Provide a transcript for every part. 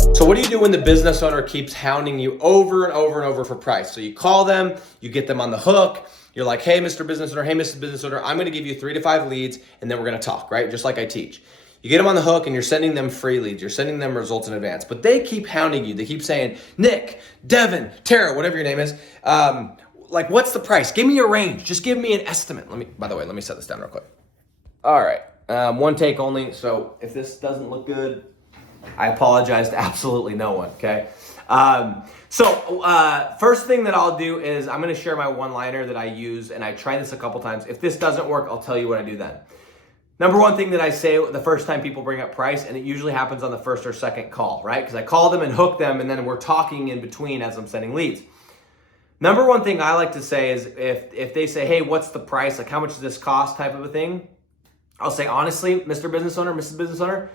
So what do you do when the business owner keeps hounding you over and over and over for price? So you call them, you get them on the hook. You're like, hey, Mr. Business Owner, hey, Mrs. Business Owner, I'm going to give you 3 to 5 leads, and then we're going to talk, right? Just like I teach. You get them on the hook, and you're sending them free leads. You're sending them results in advance. But they keep hounding you. They keep saying, Nick, Devin, Tara, whatever your name is, like, what's the price? Give me a range. Just give me an estimate. By the way, let me set this down real quick. All right. One take only. So if this doesn't look good, I apologize to absolutely no one, okay? First thing that I'll do is I'm going to share my one-liner that I use, and I try this a couple times. If this doesn't work, I'll tell you what I do then. Number one thing that I say the first time people bring up price, and it usually happens on the first or second call, right? Because I call them and hook them, and then we're talking in between as I'm sending leads. Number one thing I like to say is if they say, hey, what's the price? Like, how much does this cost type of a thing? I'll say, honestly, Mr. Business Owner, Mrs. Business Owner,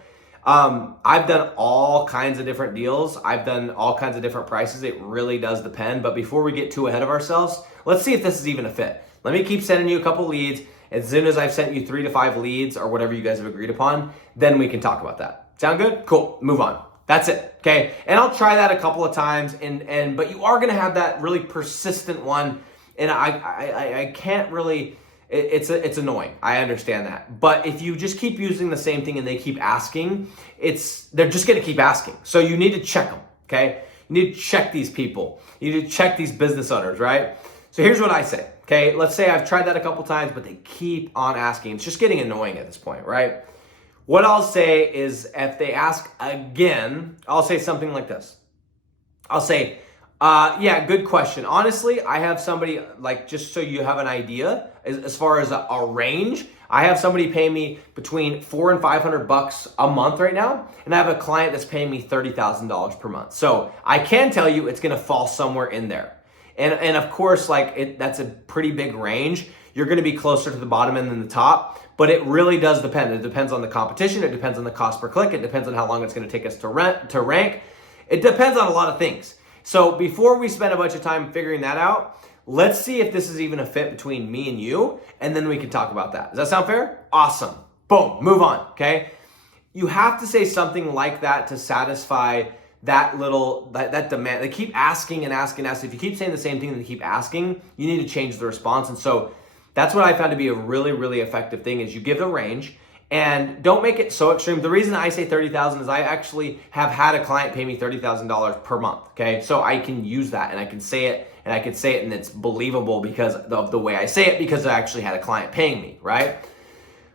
I've done all kinds of different deals. I've done all kinds of different prices. It really does depend. But before we get too ahead of ourselves, let's see if this is even a fit. Let me keep sending you a couple leads. As soon as I've sent you 3 to 5 leads or whatever you guys have agreed upon, then we can talk about that. Sound good? Cool. Move on. That's it. Okay. And I'll try that a couple of times. But you are going to have that really persistent one. And I can't really. It's annoying. I understand that. But if you just keep using the same thing and they keep asking, they're just going to keep asking. So you need to check them, okay? You need to check these people. You need to check these business owners, right? So here's what I say, okay? Let's say I've tried that a couple times, but they keep on asking. It's just getting annoying at this point, right? What I'll say is if they ask again, I'll say something like this. I'll say, yeah, good question. Honestly, I have somebody, like, just so you have an idea, as far as a range, I have somebody paying me between $400 and $500 a month right now, and I have a client that's paying me $30,000 per month. So I can tell you it's going to fall somewhere in there. And of course, like, that's a pretty big range. You're going to be closer to the bottom end than the top, but it really does depend. It depends on the competition. It depends on the cost per click. It depends on how long it's going to take us to rank. It depends on a lot of things. So before we spend a bunch of time figuring that out, let's see if this is even a fit between me and you, and then we can talk about that. Does that sound fair? Awesome. Boom, move on, okay? You have to say something like that to satisfy that demand. They keep asking and asking and asking. If you keep saying the same thing and they keep asking, you need to change the response. And so that's what I found to be a really, really effective thing is you give a range. And don't make it so extreme. The reason I say $30,000 is I actually have had a client pay me $30,000 per month, okay? So I can use that and I can say it and it's believable because of the way I say it because I actually had a client paying me, right?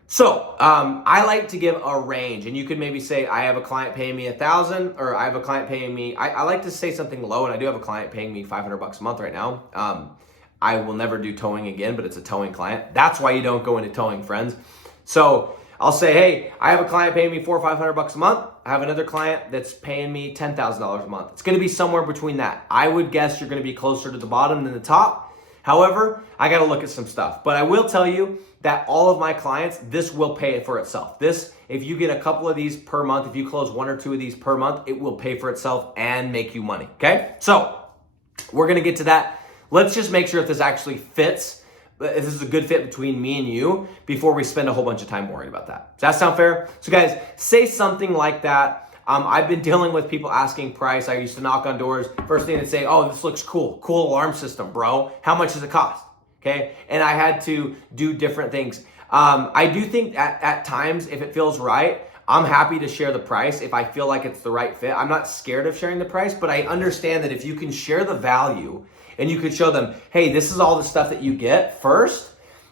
So I like to give a range, and you could maybe say I have a client paying me $1,000 or I have a client paying me, I like to say something low, and I do have a client paying me $500 a month right now. I will never do towing again, but it's a towing client. That's why you don't go into towing, friends. So I'll say, hey, I have a client paying me $400 or $500 a month. I have another client that's paying me $10,000 a month. It's going to be somewhere between that. I would guess you're going to be closer to the bottom than the top. However, I got to look at some stuff. But I will tell you that all of my clients, this will pay for itself. If you get a couple of these per month, if you close 1 or 2 of these per month, it will pay for itself and make you money, okay? So we're going to get to that. Let's just make sure if this actually fits, if this is a good fit between me and you before we spend a whole bunch of time worrying about that. Does that sound fair? So guys, say something like that. I've been dealing with people asking price. I used to knock on doors. First thing they'd say, oh, this looks cool. Cool alarm system, bro. How much does it cost? Okay. And I had to do different things. I do think at times, if it feels right, I'm happy to share the price if I feel like it's the right fit. I'm not scared of sharing the price, but I understand that if you can share the value and you could show them, hey, this is all the stuff that you get first,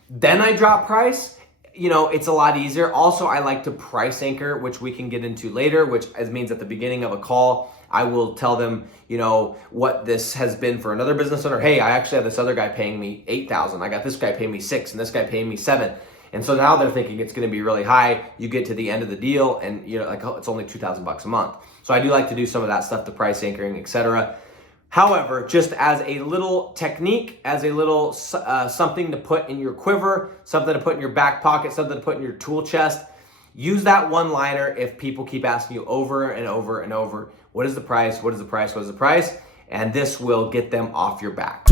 then I drop price, it's a lot easier. Also, I like to price anchor, which we can get into later, which means at the beginning of a call, I will tell them, what this has been for another business owner. Hey, I actually have this other guy paying me $8,000. I got this guy paying me $6,000 and this guy paying me $7,000. And so now they're thinking it's going to be really high. You get to the end of the deal and it's only $2,000 a month. So I do like to do some of that stuff, the price anchoring, etc. However, just as a little technique, as a little something to put in your quiver, something to put in your back pocket, something to put in your tool chest, use that one-liner if people keep asking you over and over and over, what is the price, what is the price, what is the price? And this will get them off your back.